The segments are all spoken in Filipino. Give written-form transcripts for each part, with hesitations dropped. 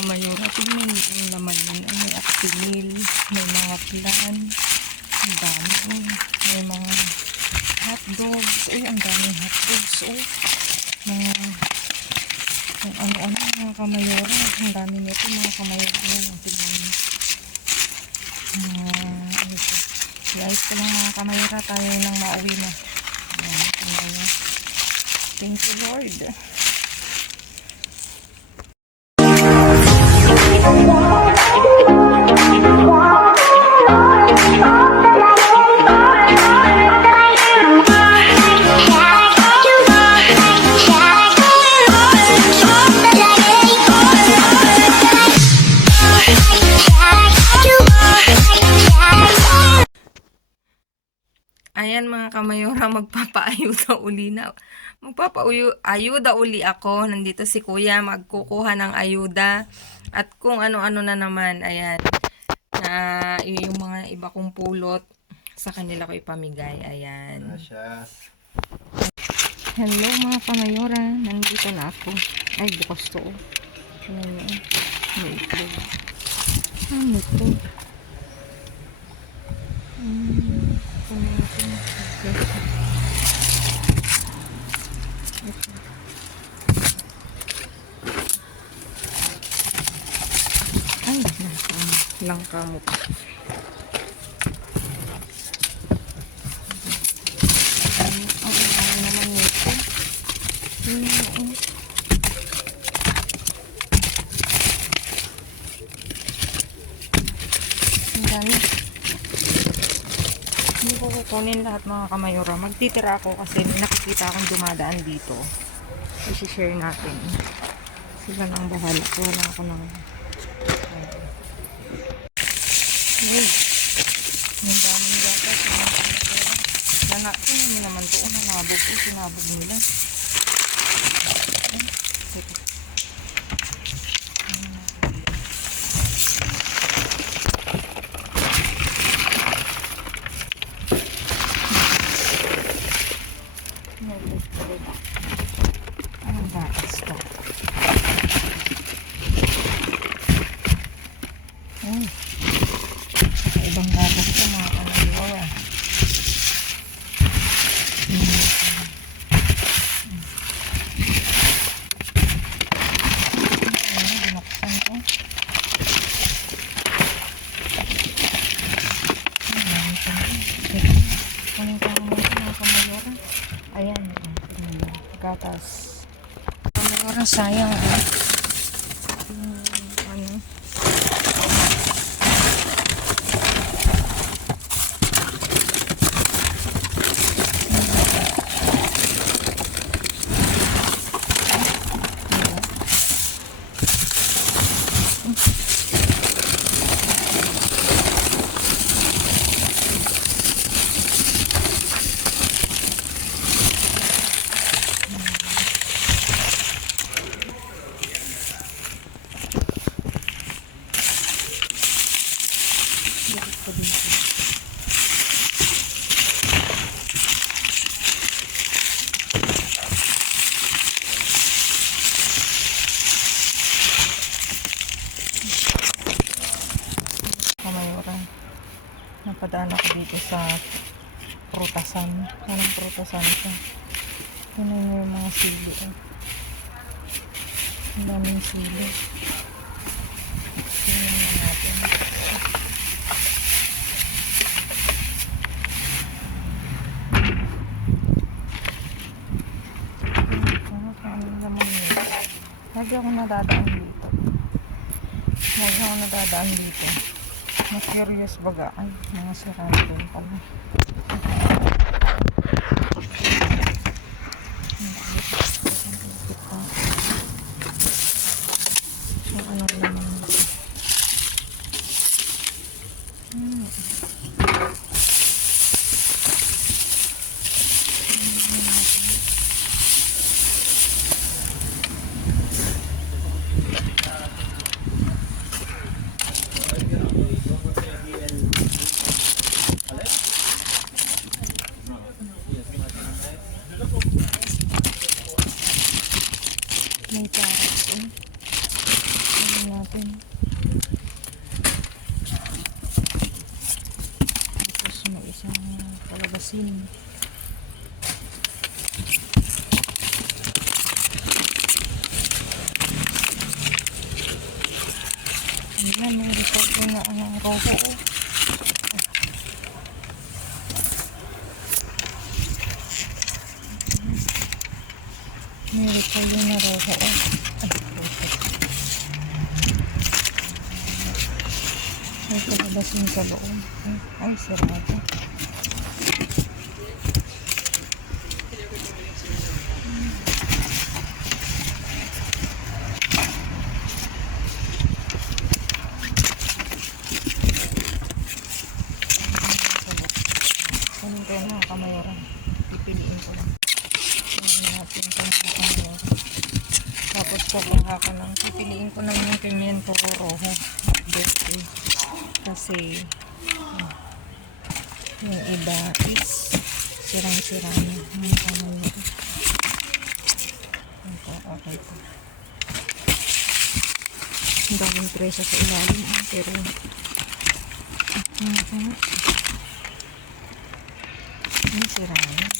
kamayora. Tingnan nyo yung laman yun. May actimel, may mga flan. Ang dami. May mga hotdogs. Ay, ang daming hotdogs. Mga kung ano-ano mga kamayora. Ang dami nito mga kamayora. Ayan, tingnan nyo. Guys, ko lang mga kamayora. Tayo nang mauwi na. Ayan, kamayora. Thank you, Lord. Ayan mga kamayora, magpapaayuda uli na. Magpapaayuda uli ako. Nandito si kuya, magkukuha ng ayuda. At kung ano-ano na naman, ayan. Na yung mga iba kong pulot, sa kanila ko ipamigay. Ayan. Gracias. Hello mga kamayora, nandito na ako. Ay, bukas to. Ayan. May itlog. Ano to? Ay, langka mo pa. Ano naman nito? Ang dami. Hindi ko kukunin lahat mga kamayora. Magtitira ako kasi may nakikita akong dumadaan dito. I-share natin. Sila nang bahala. Wala ako ng... Ay, ang daming gatas mga kamayora. Tingnan nyo naman ito. Nanabog ko. Sinabog nila. Anong gatas to? Ay, ibang gatas to mga kamayora. Ayan, gatas. Kamayora, sayang ano? Kamayora, napadaan ako dito sa prutasan. Anong prutasan ito? Ano yung mga sili? Ang daming sili. Tingnan natin. Lagi ako nadadaan dito. Mas curious baga. Ay, mga sarado din pala. So, ano naman? May carrot. Ano natin? asin. Ayan, may record na ang robo. May record na robo. May kalabasin sa loob. Ay, sarado. Kunin ko yung mga kamayoran. Pipiliin ko lang. Kunin natin ito mga kamayoran. Tapos kukuha ko lang. Pipiliin ko lang yung pimiento rojo. Birthday. Kasi yung iba is sirang-sira na mga kamayoran. Ito, okay po. Ang daming presa sa ilalim. Pero ini sira na.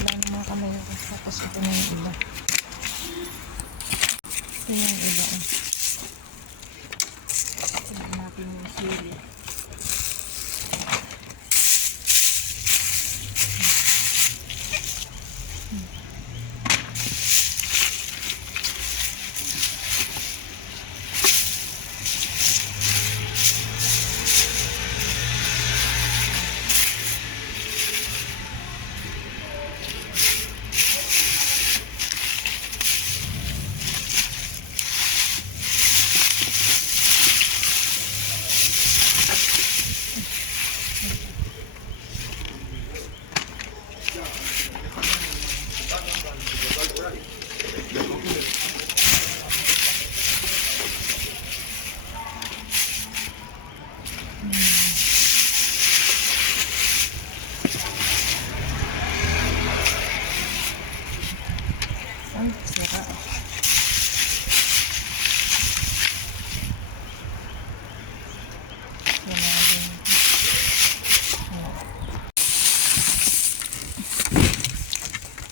Wala na mga kamay ko. Tapos ito na yung iba. Ito yung iba. Tignan natin yung sili. Ay, sira.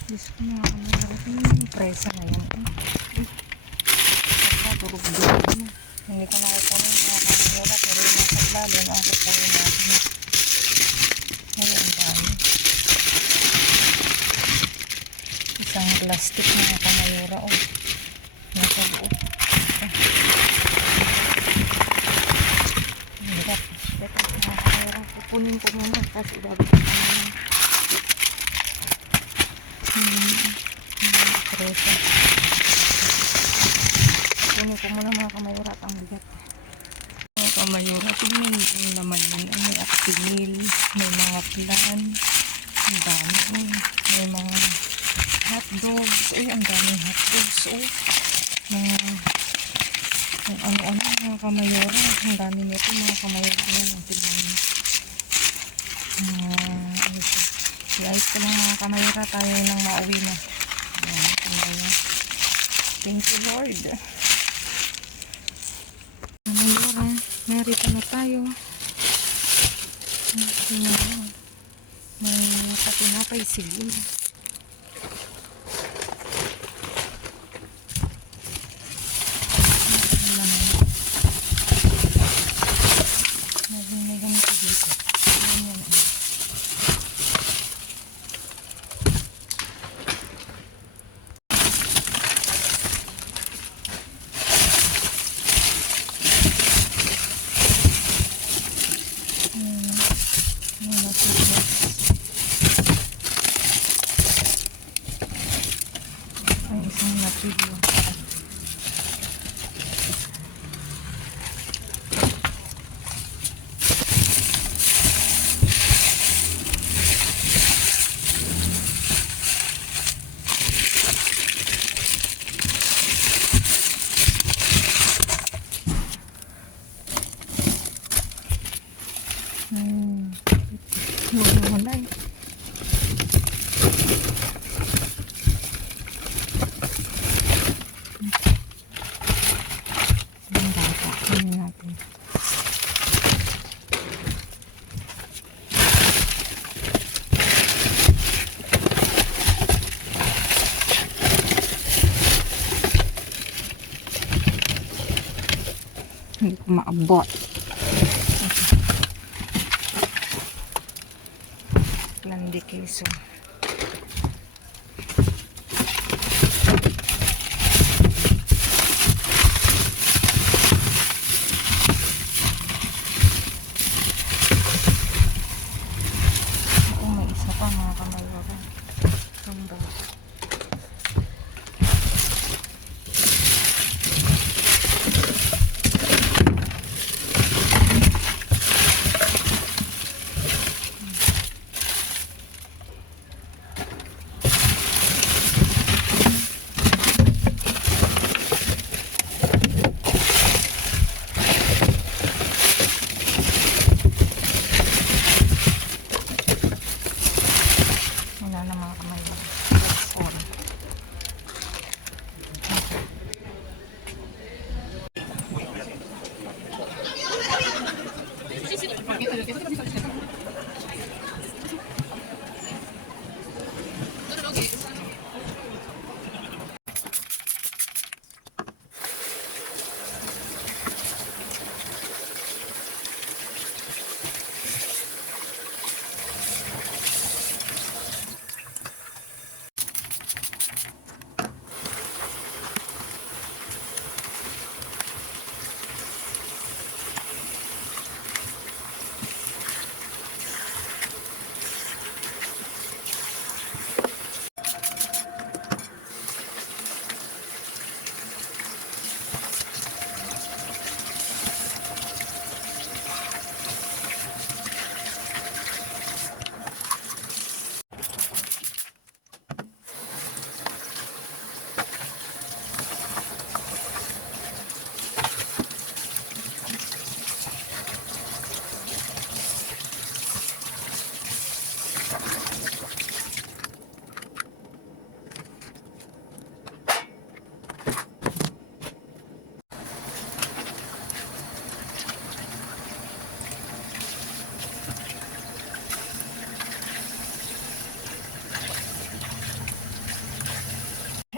Diyos ko mga kamay yung presa na yan. Durug-durug na. Hindi ko nakukunin mga kamay pero yung nasa lalo na ako kunin natin. Ay, ang dami. Isang plastic mga kamayura o nasa buo. Hirap. Ito mga kamayura. Pupunin ko muna kasi bago ko naman. Presa. Pupunin ko muna mga kamayura at ang bigat. Mga kamayura, tingnan yung laman yan. May actimil, may mga plan, ang dami. May mga hotdogs. Ay, ang daming hotdogs. Oh, ang ano-ano mga kamayora. Ang dami nito mga kamayora. Ayan, ang tignan mo. Ano siya. I-ayos ko lang mga kamayora. Tayo nang mauwi na. Ayan, kamayora. Thank you, Lord. Kamayora, narito na tayo. May patinapay sigil. Ang isang napilyo. Hindi ko maabot. Landi queso. May isa pa mga kamayora. Tumba. Wala na mga kamayora. That's all.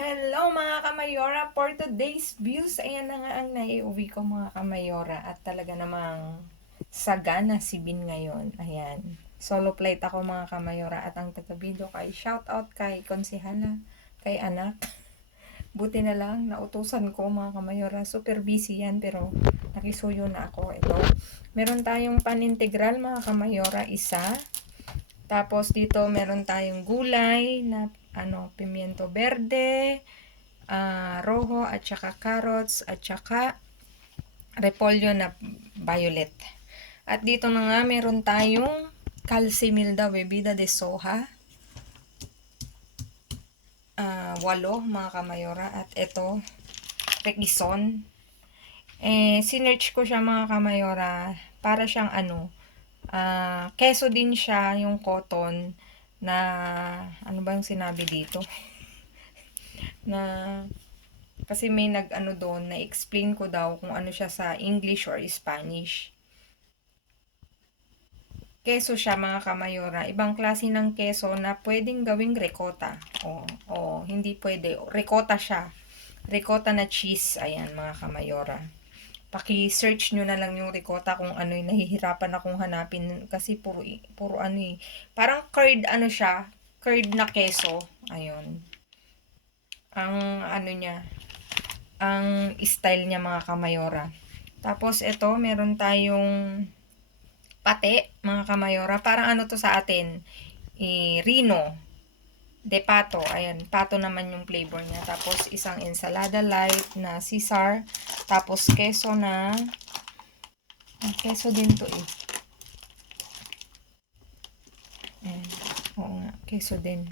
Hello mga kamayora, for today's views, ayan na nga ang naiuwi ko mga kamayora at talaga namang sagana si Bin ngayon. Ayan, solo plate ako mga kamayora at ang taga-video kay shout out kay Konsihala, kay anak. Buti na lang, nautusan ko mga kamayora, super busy yan pero nakisuyo na ako. Ito, meron tayong panintegral mga kamayora, isa. Tapos dito meron tayong gulay na pimiento verde, rojo at saka carrots at saka repolyo na violet. At dito na nga meron tayong calcimilda bebida de soja. 8 mga kamayora at ito requison. Sinearch ko siya mga kamayora para siyang keso din siya yung cotton na ano ba yung sinabi dito na kasi may doon na explain ko daw kung ano siya sa English or Spanish. Keso siya mga kamayora, ibang klase ng keso na pwedeng gawing ricotta o hindi pwede, ricotta siya, ricotta na cheese. Ayan mga kamayora, paki-search nyo na lang yung ricotta kung ano yung nahihirapan akong hanapin kasi puro parang curd siya, curd na keso. Ayun. Ang niya, ang style niya mga kamayora. Tapos ito, meron tayong pate mga kamayora. Parang to sa atin, Rino de pato. Ayan, pato naman yung flavor niya. Tapos isang ensalada light na Caesar. Tapos keso na keso din to Ayan. Oo nga, keso din.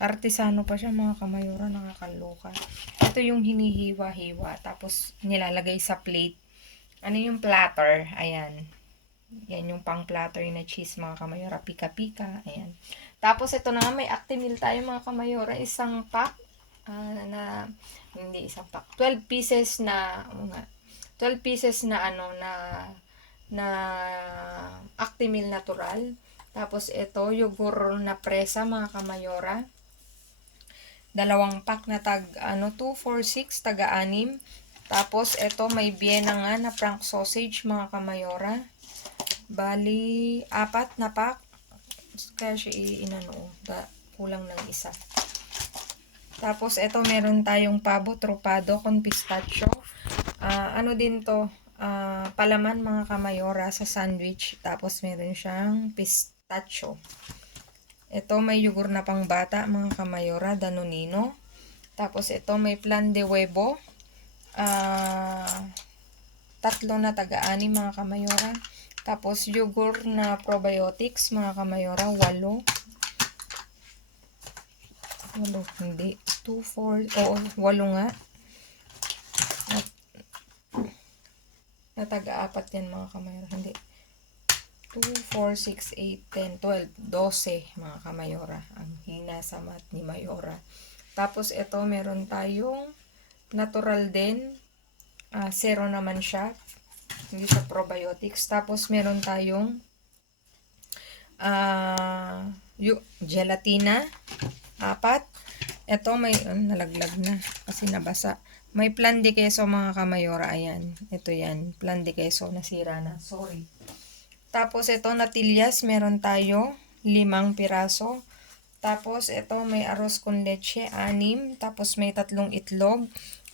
Artisano pa siya mga kamayora, nakakaloka. Ito yung hinihiwa-hiwa. Tapos nilalagay sa plate. Ano yung platter? Ayan. Yan yung pang platter na cheese mga kamayora. Pika-pika. Ayan. Tapos ito na, may Actimel tayo mga kamayora. Isang pack. Hindi isang pack. 12 pieces na, 12 pieces na na Actimel natural. Tapos ito, yogurt na presa mga kamayora. 2 pack na tag 2, 4, 6, taga-6. Tapos, ito may Vienna nga na Frank sausage, mga kamayora. Bali, 4 na pack. Kaya siya inano, kulang ng isa. Tapos, ito meron tayong pavo tropado con pistachio. Ano din to? Palaman, mga kamayora, sa sandwich. Tapos, meron siyang pistachio. Ito may yugur na pang bata, mga kamayora, Danonino. Tapos, ito may plan de huevo. 3 na taga-ani, mga kamayora. Tapos, yogurt na probiotics, mga kamayora, 8. 8, hindi. 2, 4, oo, 8 nga. Na taga-4 yan, mga kamayora, hindi. 2, 4, 6, 8, 10, 12, 12, mga kamayora. Ang hina sa math ni Mayora. Tapos, ito, meron tayong natural din. 0 naman siya. Hindi siya probiotics. Tapos, meron tayong gelatina. 4. Ito, may nalaglag na kasi nabasa. May plan de queso, mga kamayora. Ayan. Ito yan. Plan de queso. Nasira na. Sorry. Tapos, ito, natillas. Meron tayo 5 piraso. Tapos, ito, may arroz con leche. 6. Tapos, may 3 itlog.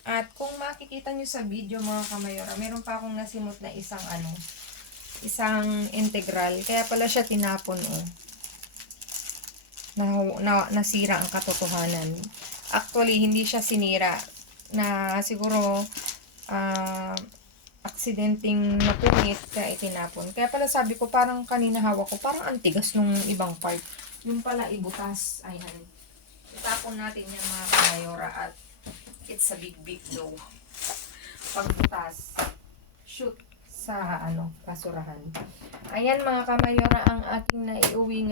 At kung makikita nyo sa video, mga kamayora, meron pa akong nasimot na isang integral. Kaya pala siya tinapon, nasira ang katotohanan. Actually, hindi siya sinira. Na siguro, aksidenteng napungit, kaya itinapon. Kaya pala sabi ko, parang kanina hawak ko, parang antigas nung ibang part. Yung pala ibutas. Ayan. Itapon natin yan, mga kamayora, at it's a big though. Pagbutas, shoot sa basurahan. Ayan, mga kamayora, ang aking naiuwi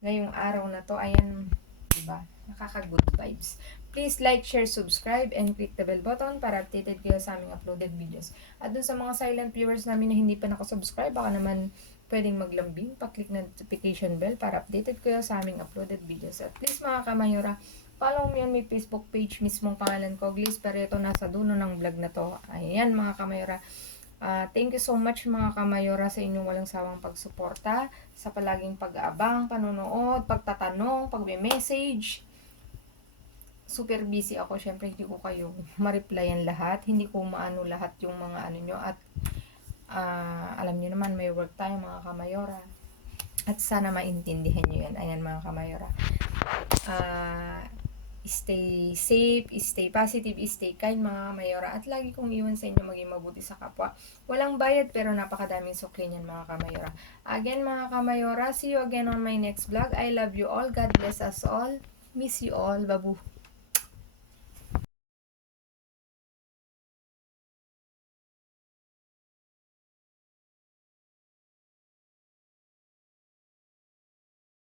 ngayong araw na to. Ayan, diba? Nakaka-good vibes. Please like, share, subscribe, and click the bell button para updated kayo sa aming uploaded videos. At dun sa mga silent viewers namin na hindi pa nakasubscribe, baka naman pwedeng maglambing, pa-click na notification bell para updated kayo sa aming uploaded videos. At please, mga kamayora, follow me on my Facebook page, mismong pangalan ko, Gliss Pareto, nasa dulo ng vlog na to. Ayan, mga kamayora. Thank you so much, mga kamayora, sa inyong walang sawang pagsuporta, sa palaging pag-aabang, panonood, pagtatanong, pagme-message. Super busy ako, syempre hindi ko kayo ma-replyan lahat, hindi ko maano lahat yung mga ano nyo, at alam nyo naman, may work tayo, mga kamayora. At sana maintindihan nyo yan. Ayan, mga kamayora. Stay safe, stay positive, stay kind, mga kamayora. At lagi kong iwan sa inyo maging mabuti sa kapwa. Walang bayad pero napakadaming sukli niyan, mga kamayora. Again, mga kamayora, see you again on my next vlog. I love you all. God bless us all. Miss you all. Babu.